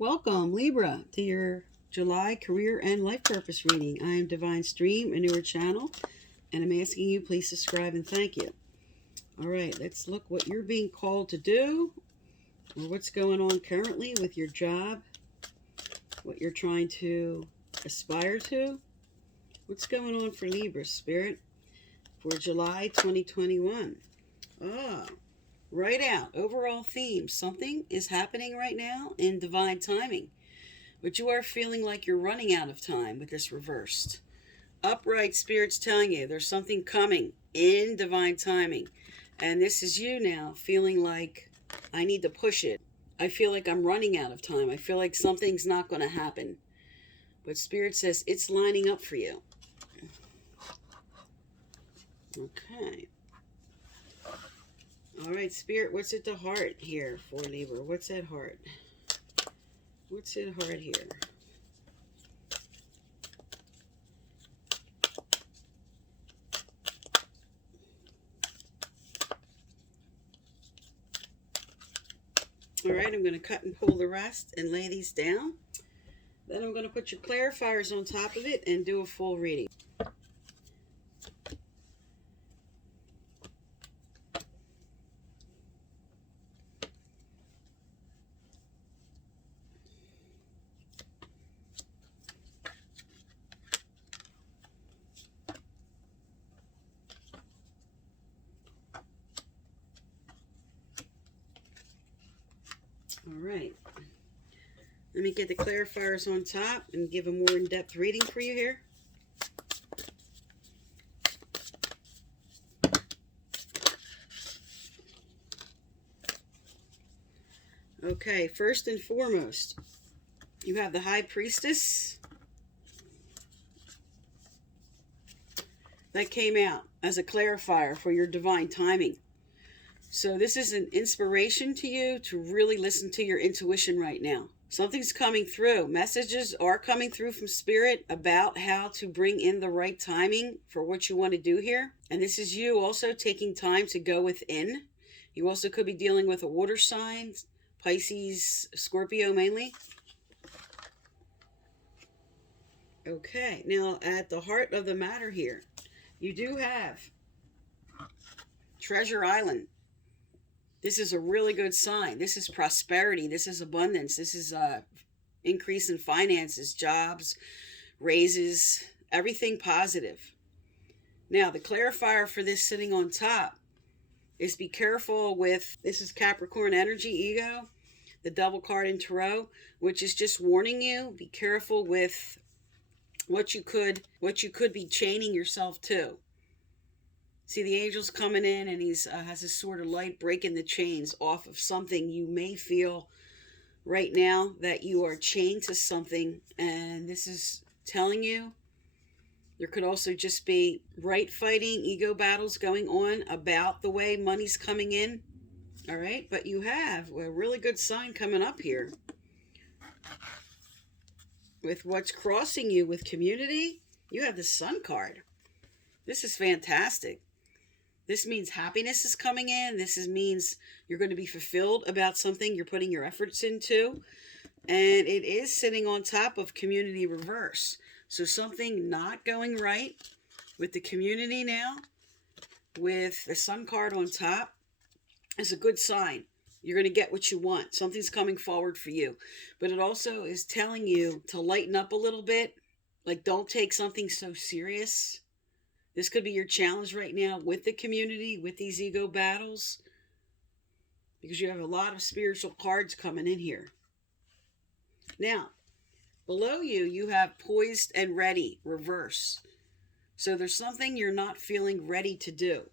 Welcome, Libra, to your July career and life purpose reading. I am Divine Stream, a newer channel, and I'm asking you please subscribe and thank you. All right, let's look what you're being called to do, or what's going on currently with your job, what you're trying to aspire to. What's going on for Libra, Spirit, for July 2021? Right out. Overall theme. Something is happening right now in divine timing. But you are feeling like you're running out of time with this reversed. Upright Spirit's telling you there's something coming in divine timing. And this is you now feeling like I need to push it. I feel like I'm running out of time. I feel like something's not going to happen. But Spirit says it's lining up for you. Okay. All right, Spirit, what's at the heart here for Libra? What's at heart? What's at heart here? All right, I'm going to cut and pull the rest and lay these down. Then I'm going to put your clarifiers on top of it and do a full reading. All right, let me get the clarifiers on top and give a more in-depth reading for you here. Okay, first and foremost, you have the High Priestess. That came out as a clarifier for your divine timing. So this is an inspiration to you to really listen to your intuition right now. Something's coming through. Messages are coming through from Spirit about how to bring in the right timing for what you want to do here. And this is you also taking time to go within. You also could be dealing with a water sign, Pisces, Scorpio mainly. Okay, now at the heart of the matter here, you do have Treasure Island. This is a really good sign. This is prosperity. This is abundance. This is increase in finances, jobs, raises, everything positive. Now, the clarifier for this sitting on top is be careful with, this is Capricorn energy, ego, the double card in Tarot, which is just warning you, be careful with what you could be chaining yourself to. See, the angel's coming in and he's has this sort of light breaking the chains off of something. You may feel right now that you are chained to something, and this is telling you there could also just be right fighting, ego battles going on about the way money's coming in. All right, but you have a really good sign coming up here with what's crossing you with community. You have the Sun card. This is fantastic. This means happiness is coming in. This means you're going to be fulfilled about something you're putting your efforts into. And it is sitting on top of community reverse. So something not going right with the community now, with the Sun card on top, is a good sign. You're going to get what you want. Something's coming forward for you. But it also is telling you to lighten up a little bit. Like, don't take something so serious. This could be your challenge right now with the community, with these ego battles, because you have a lot of spiritual cards coming in here. Now, below you, you have poised and ready, reverse. So there's something you're not feeling ready to do.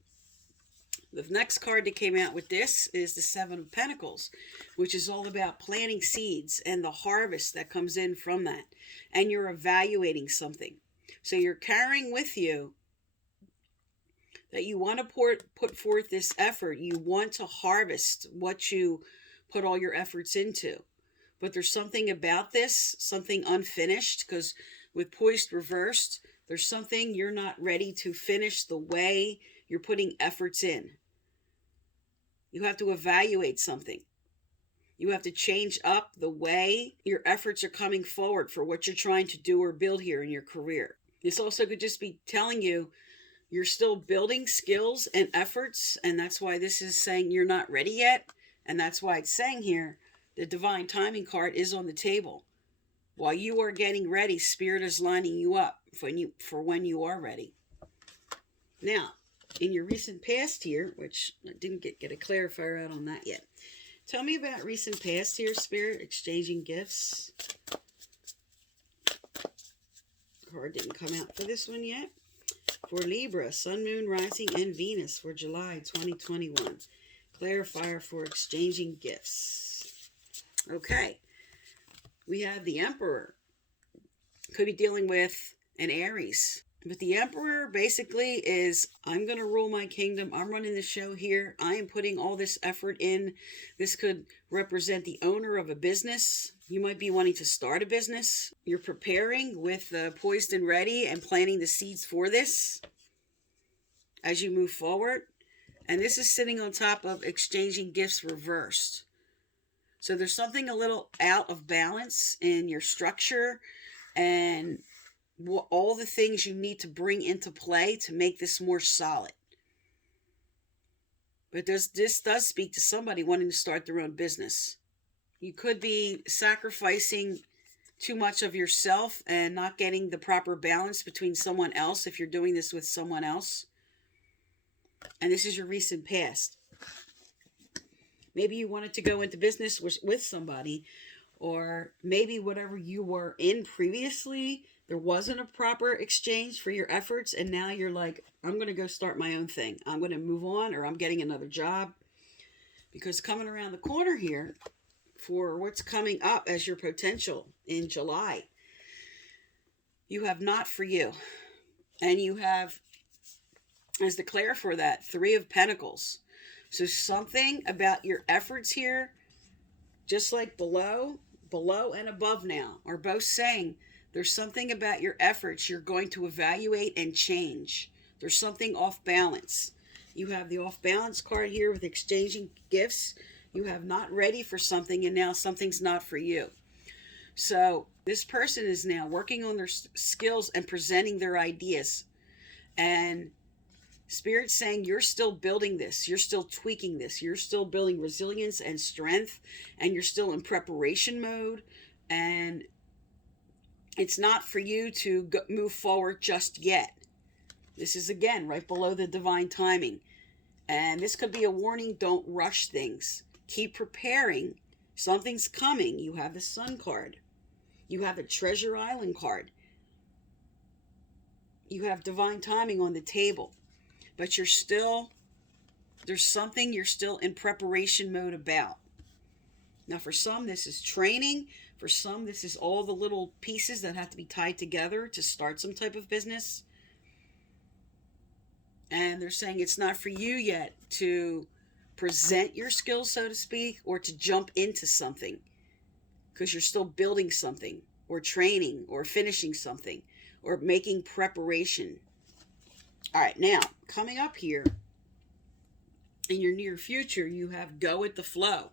The next card that came out with this is the Seven of Pentacles, which is all about planting seeds and the harvest that comes in from that. And you're evaluating something. So you're carrying with you that you want to put forth this effort. You want to harvest what you put all your efforts into. But there's something about this, something unfinished, because with poised reversed, there's something you're not ready to finish the way you're putting efforts in. You have to evaluate something. You have to change up the way your efforts are coming forward for what you're trying to do or build here in your career. This also could just be telling you you're still building skills and efforts, and that's why this is saying you're not ready yet. And that's why it's saying here the divine timing card is on the table. While you are getting ready, Spirit is lining you up for when you are ready. Now, in your recent past here, which I didn't get a clarifier out on that yet. Tell me about recent past here, Spirit, exchanging gifts. Card didn't come out for this one yet. For Libra, Sun, Moon, Rising, and Venus for July 2021. Clarifier for exchanging gifts. Okay. We have the Emperor. Could be dealing with an Aries. But the Emperor basically is, I'm going to rule my kingdom. I'm running the show here. I am putting all this effort in. This could represent the owner of a business. You might be wanting to start a business. You're preparing with poised and ready and planting the seeds for this as you move forward. And this is sitting on top of exchanging gifts reversed. So there's something a little out of balance in your structure and all the things you need to bring into play to make this more solid. But this does speak to somebody wanting to start their own business. You could be sacrificing too much of yourself and not getting the proper balance between someone else if you're doing this with someone else. And this is your recent past. Maybe you wanted to go into business with somebody, or maybe whatever you were in previously, there wasn't a proper exchange for your efforts, and now you're like, I'm going to go start my own thing. I'm going to move on, or I'm getting another job. Because coming around the corner here for what's coming up as your potential in July, you have not for you. And you have, as the declare for that, 3 of Pentacles. So something about your efforts here, just like below and above now, are both saying there's something about your efforts you're going to evaluate and change. There's something off balance. You have the off balance card here with exchanging gifts. You have not ready for something, and now something's not for you. So this person is now working on their skills and presenting their ideas. And Spirit's saying you're still building this. You're still tweaking this. You're still building resilience and strength. And you're still in preparation mode. And it's not for you to move forward just yet. This is, again, right below the divine timing. And this could be a warning. Don't rush things. Keep preparing. Something's coming. You have the Sun card. You have the Treasure Island card. You have divine timing on the table. But there's something you're still in preparation mode about. Now, for some, this is training. For some, this is all the little pieces that have to be tied together to start some type of business. And they're saying it's not for you yet to present your skills, so to speak, or to jump into something. Because you're still building something, or training, or finishing something, or making preparation. All right, now, coming up here in your near future, you have go with the flow.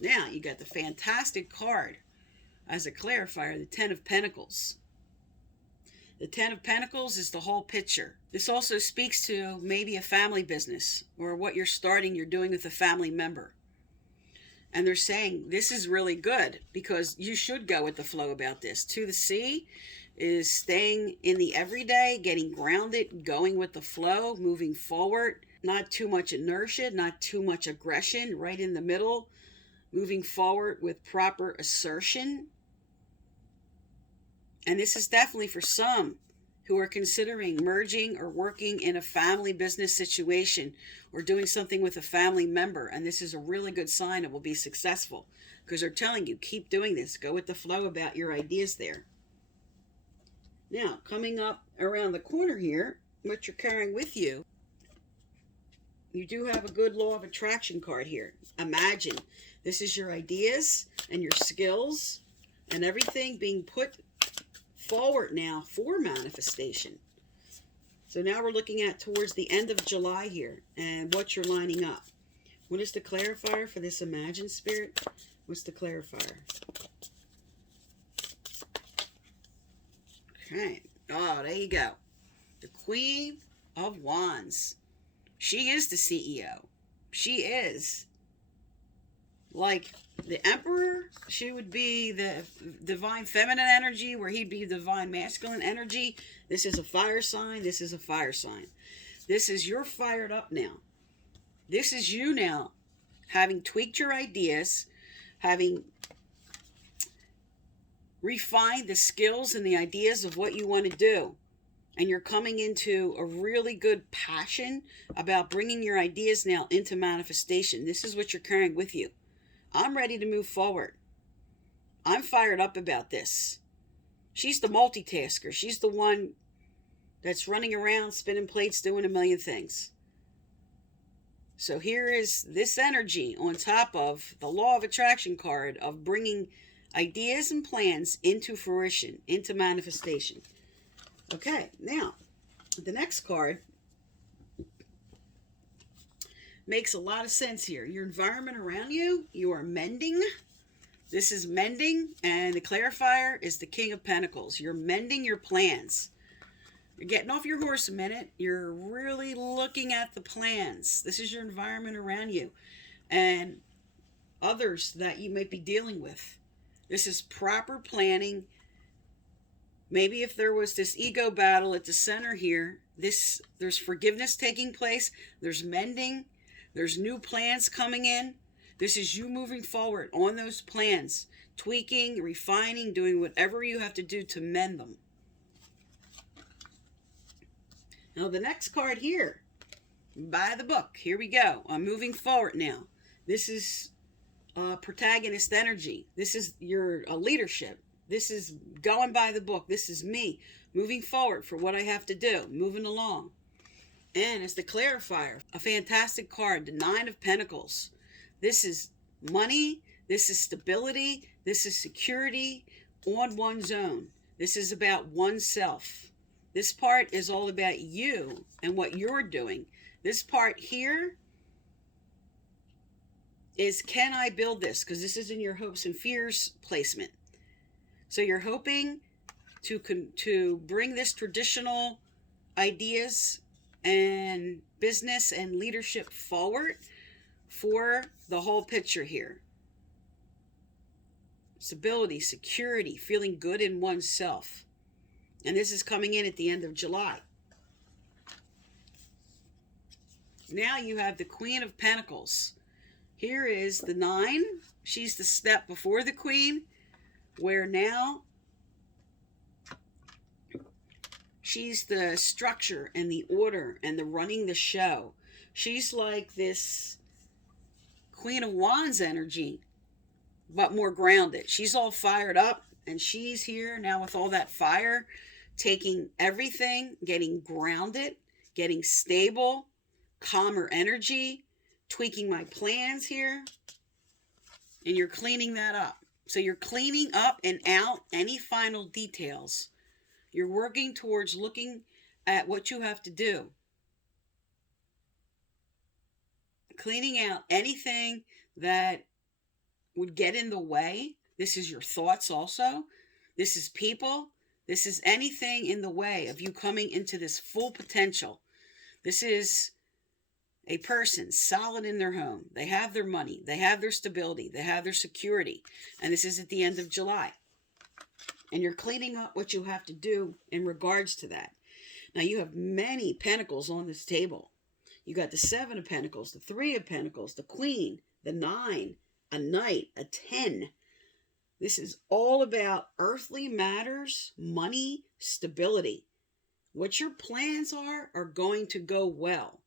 Now, you got the fantastic card as a clarifier, the 10 of Pentacles. The 10 of Pentacles is the whole picture. This also speaks to maybe a family business or what you're starting, you're doing with a family member. And they're saying this is really good because you should go with the flow about this. To the sea is staying in the everyday, getting grounded, going with the flow, moving forward, not too much inertia, not too much aggression, right in the middle, moving forward with proper assertion. And this is definitely for some who are considering merging or working in a family business situation or doing something with a family member. And this is a really good sign it will be successful because they're telling you, keep doing this. Go with the flow about your ideas there. Now, coming up around the corner here, what you're carrying with you, you do have a good law of attraction card here. Imagine this is your ideas and your skills and everything being put forward now for manifestation. So now we're looking at towards the end of July here and what you're lining up. What is the clarifier for this Imagine Spirit? What's the clarifier? Okay. Oh, there you go. The Queen of Wands. She is the CEO. She is. Like the Emperor, she would be the divine feminine energy, where he'd be divine masculine energy. This is a fire sign. This is a fire sign. This is you're fired up now. This is you now, having tweaked your ideas, having refined the skills and the ideas of what you want to do. And you're coming into a really good passion about bringing your ideas now into manifestation. This is what you're carrying with you. I'm ready to move forward. I'm fired up about this. She's the multitasker. She's the one that's running around, spinning plates, doing a million things. So here is this energy on top of the law of attraction card of bringing ideas and plans into fruition, into manifestation. Okay, now, the next card makes a lot of sense here. Your environment around you, you are mending. This is mending, and the clarifier is the King of Pentacles. You're mending your plans. You're getting off your horse a minute. You're really looking at the plans. This is your environment around you and others that you might be dealing with. This is proper planning. Maybe if there was this ego battle at the center here, there's forgiveness taking place. There's mending. There's new plans coming in. This is you moving forward on those plans, tweaking, refining, doing whatever you have to do to mend them. Now the next card here, by the book. Here we go. I'm moving forward now. This is protagonist energy. This is your leadership. This is going by the book. This is me moving forward for what I have to do, moving along. And it's the clarifier, a fantastic card, the Nine of Pentacles. This is money. This is stability. This is security on one's own. This is about oneself. This part is all about you and what you're doing. This part here is, can I build this? Because this is in your hopes and fears placement. So you're hoping to bring this traditional ideas and business and leadership forward for the whole picture here. Stability, security, feeling good in oneself. And this is coming in at the end of July. Now you have the Queen of Pentacles. Here is the 9. She's the step before the Queen, where now she's the structure and the order and the running the show. She's like this Queen of Wands energy, but more grounded. She's all fired up, and she's here now with all that fire, taking everything, getting grounded, getting stable, calmer energy, tweaking my plans here, and you're cleaning that up. So you're cleaning up and out any final details. You're working towards looking at what you have to do. Cleaning out anything that would get in the way. This is your thoughts also. This is people. This is anything in the way of you coming into this full potential. This is a person solid in their home. They have their money. They have their stability. They have their security. And this is at the end of July. And you're cleaning up what you have to do in regards to that. Now you have many pentacles on this table. You got the 7 of Pentacles, the 3 of Pentacles, the Queen, the 9, a Knight, a 10. This is all about earthly matters, money, stability. What your plans are going to go well.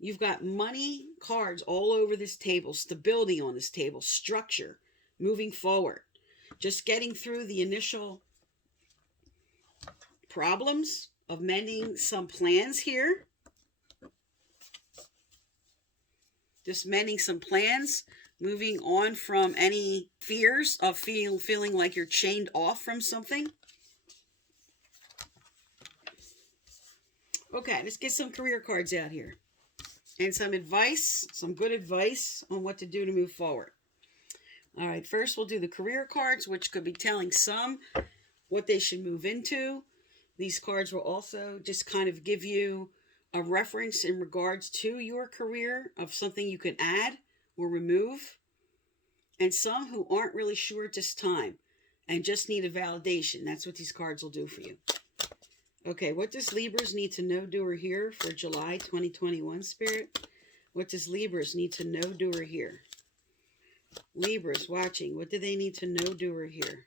You've got money cards all over this table, stability on this table, structure, moving forward. Just getting through the initial problems of mending some plans here. Just mending some plans, moving on from any fears of feeling like you're chained off from something. Okay, let's get some career cards out here. And some advice, some good advice on what to do to move forward. All right, first we'll do the career cards, which could be telling some what they should move into. These cards will also just kind of give you a reference in regards to your career of something you can add or remove. And some who aren't really sure at this time and just need a validation. That's what these cards will do for you. Okay, what does Libras need to know, do, or hear for July 2021, Spirit? What does Libras need to know, do, or hear? Libras watching, what do they need to know, do, or hear?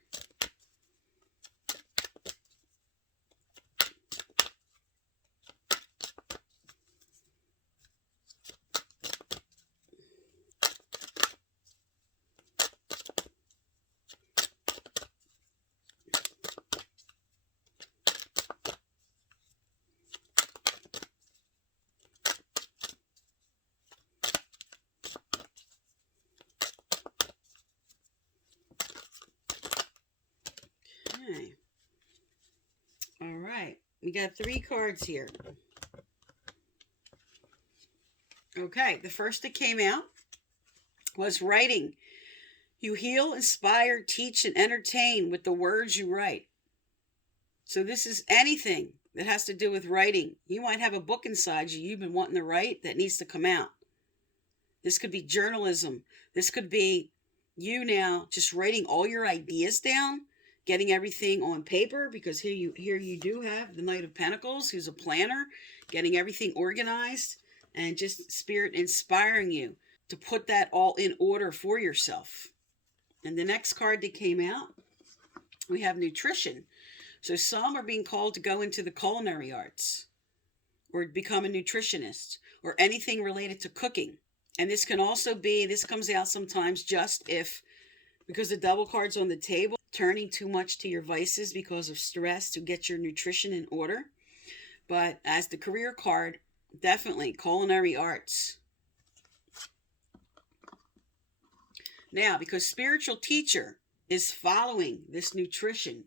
Okay. All right. We got 3 cards here. Okay. The first that came out was writing. You heal, inspire, teach, and entertain with the words you write. So this is anything that has to do with writing. You might have a book inside you you've been wanting to write that needs to come out. This could be journalism. This could be you now just writing all your ideas down, getting everything on paper, because here you do have the Knight of Pentacles, who's a planner, getting everything organized, and just Spirit inspiring you to put that all in order for yourself. And the next card that came out, we have nutrition. So some are being called to go into the culinary arts or become a nutritionist or anything related to cooking. And this can also be, this comes out sometimes just if, because the double card's on the table, turning too much to your vices because of stress to get your nutrition in order. But as the career card, definitely culinary arts. Now, because spiritual teacher is following this nutrition.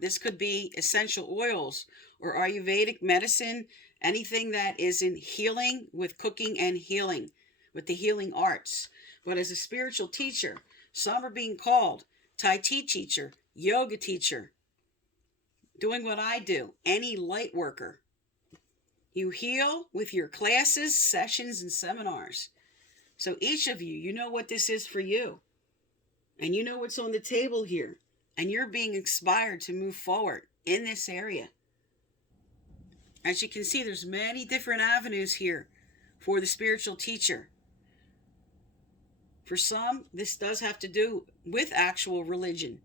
This could be essential oils or Ayurvedic medicine, anything that is in healing with cooking and healing, with the healing arts. But as a spiritual teacher, some are being called Tai Chi teacher, yoga teacher, doing what I do, any light worker. You heal with your classes, sessions, and seminars. So each of you, you know what this is for you. And you know what's on the table here. And you're being inspired to move forward in this area. As you can see, there's many different avenues here for the spiritual teacher. For some, this does have to do with actual religion.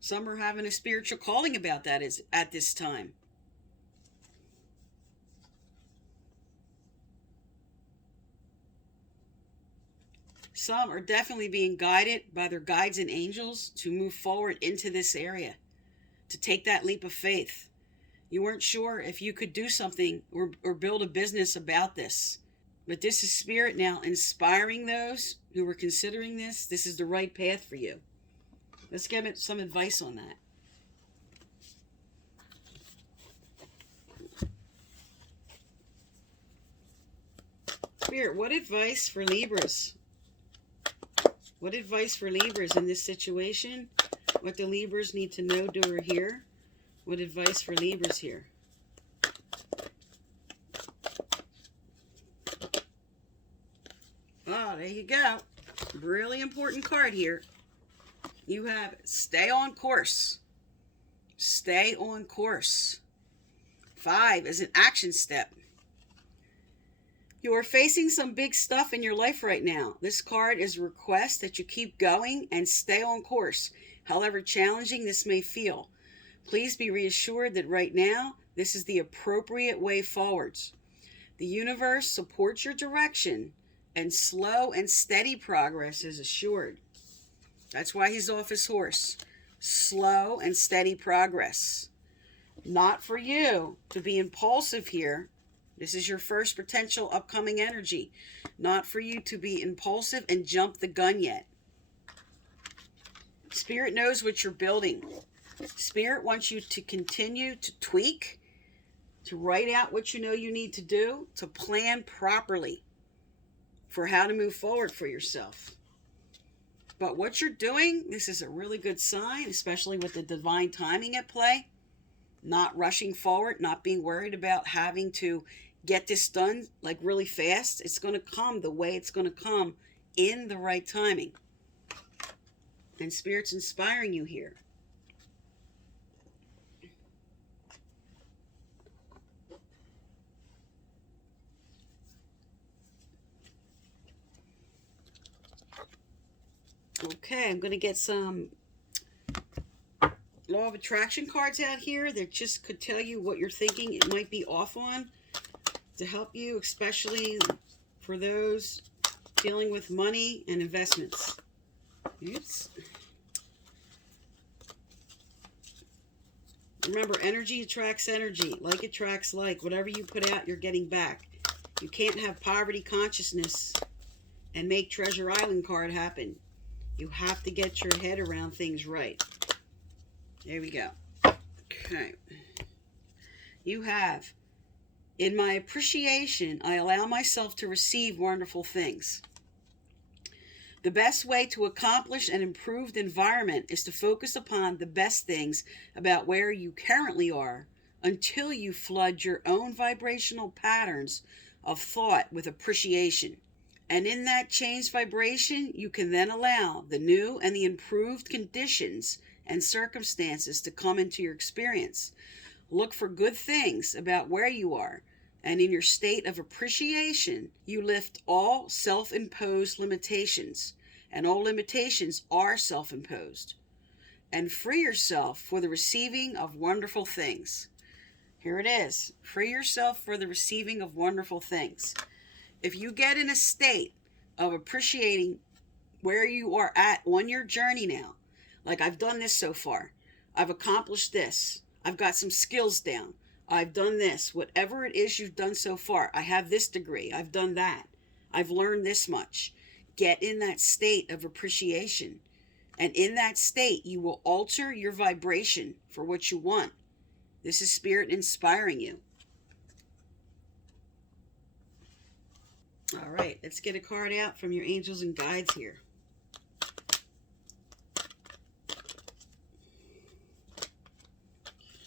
Some are having a spiritual calling about that at this time. Some are definitely being guided by their guides and angels to move forward into this area, to take that leap of faith. You weren't sure if you could do something or build a business about this. But this is Spirit now inspiring those who were considering this. This is the right path for you. Let's get some advice on that. Spirit, what advice for Libras? What advice for Libras in this situation? What do Libras need to know, do, or hear? What advice for Libras here? Oh, there you go. Really important card here. You have stay on course. Stay on course. 5 is an action step. You are facing some big stuff in your life right now. This card is a request that you keep going and stay on course, however challenging this may feel. Please be reassured that right now, this is the appropriate way forwards. The universe supports your direction, and slow and steady progress is assured. That's why he's off his horse. Slow and steady progress. Not for you to be impulsive here. This is your first potential upcoming energy. Not for you to be impulsive and jump the gun yet. Spirit knows what you're building. Spirit wants you to continue to tweak to write out what you know you need to do, to plan properly for how to move forward for yourself. But what you're doing, this is a really good sign, especially with the divine timing at play. Not rushing forward, not being worried about having to get this done like really fast. It's going to come the way it's going to come in the right timing. And Spirit's inspiring you here. Okay, I'm going to get some Law of Attraction cards out here that just could tell you what you're thinking it might be off on to help you, especially for those dealing with money and investments. Oops. Remember, energy attracts energy. Like attracts like. Whatever you put out, you're getting back. You can't have poverty consciousness and make Treasure Island card happen. You have to get your head around things right. There we go. Okay. You have, in my appreciation, I allow myself to receive wonderful things. The best way to accomplish an improved environment is to focus upon the best things about where you currently are until you flood your own vibrational patterns of thought with appreciation. And in that changed vibration, you can then allow the new and the improved conditions and circumstances to come into your experience. Look for good things about where you are, and in your state of appreciation, you lift all self-imposed limitations, and all limitations are self-imposed, and free yourself for the receiving of wonderful things. Here it is. Free yourself for the receiving of wonderful things. If you get in a state of appreciating where you are at on your journey now, like I've done this so far, I've accomplished this, I've got some skills down, I've done this, whatever it is you've done so far, I have this degree, I've done that, I've learned this much. Get in that state of appreciation. And in that state, you will alter your vibration for what you want. This is Spirit inspiring you. All right, let's get a card out from your angels and guides here.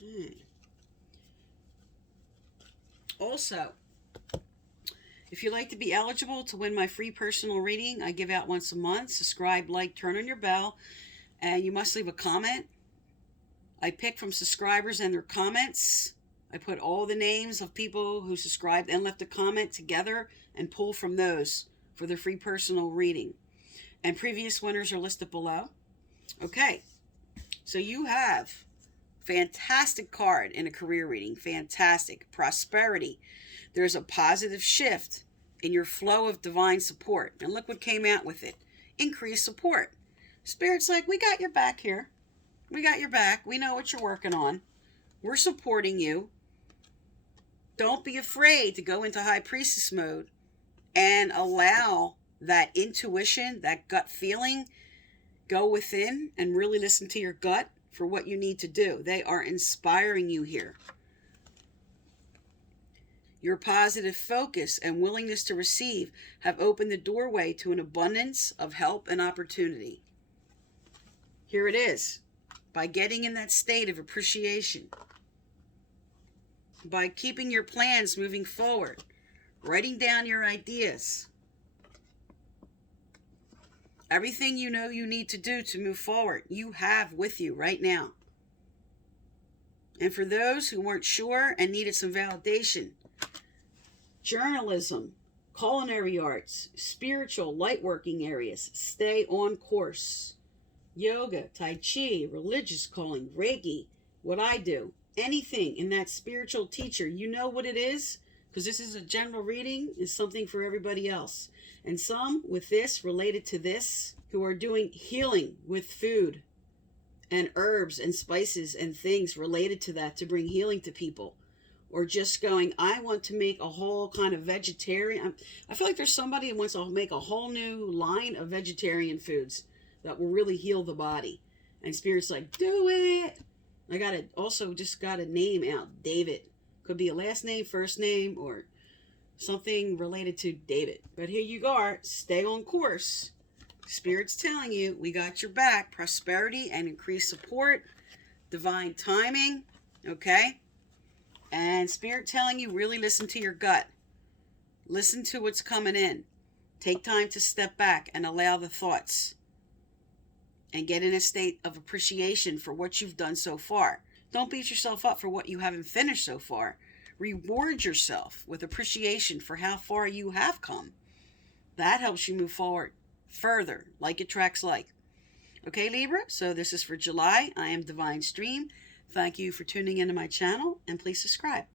Okay. Also, if you'd like to be eligible to win my free personal reading, I give out once a month. Subscribe, like, turn on your bell, and you must leave a comment. I pick from subscribers and their comments. I put all the names of people who subscribed and left a comment together and pull from those for the free personal reading. And previous winners are listed below. Okay, so you have fantastic card in a career reading. Fantastic. Prosperity. There's a positive shift in your flow of divine support. And look what came out with it. Increased support. Spirit's like, we got your back here. We got your back. We know what you're working on. We're supporting you. Don't be afraid to go into High Priestess mode and allow that intuition, that gut feeling, go within and really listen to your gut for what you need to do. They are inspiring you here. Your positive focus and willingness to receive have opened the doorway to an abundance of help and opportunity. Here it is. By getting in that state of appreciation, by keeping your plans moving forward, writing down your ideas, everything you know you need to do to move forward, you have with you right now. And for those who weren't sure and needed some validation, journalism, culinary arts, spiritual, lightworking areas, stay on course. Yoga, Tai Chi, religious calling, Reiki, what I do, anything in that spiritual teacher, you know what it is? Because this is a general reading, is something for everybody else. And some with this, related to this, who are doing healing with food and herbs and spices and things related to that to bring healing to people. Or just going, I want to make a whole kind of vegetarian. I feel like there's somebody who wants to make a whole new line of vegetarian foods that will really heal the body. And Spirit's like, do it. I just got a name out, David. Could be a last name, first name, or something related to David. But here you are. Stay on course. Spirit's telling you, we got your back. Prosperity and increased support. Divine timing. Okay? And Spirit telling you, really listen to your gut. Listen to what's coming in. Take time to step back and allow the thoughts. And get in a state of appreciation for what you've done so far. Don't beat yourself up for what you haven't finished so far. Reward yourself with appreciation for how far you have come. That helps you move forward further, like attracts like. Okay, Libra, so this is for July. I am Divine Stream. Thank you for tuning into my channel, and please subscribe.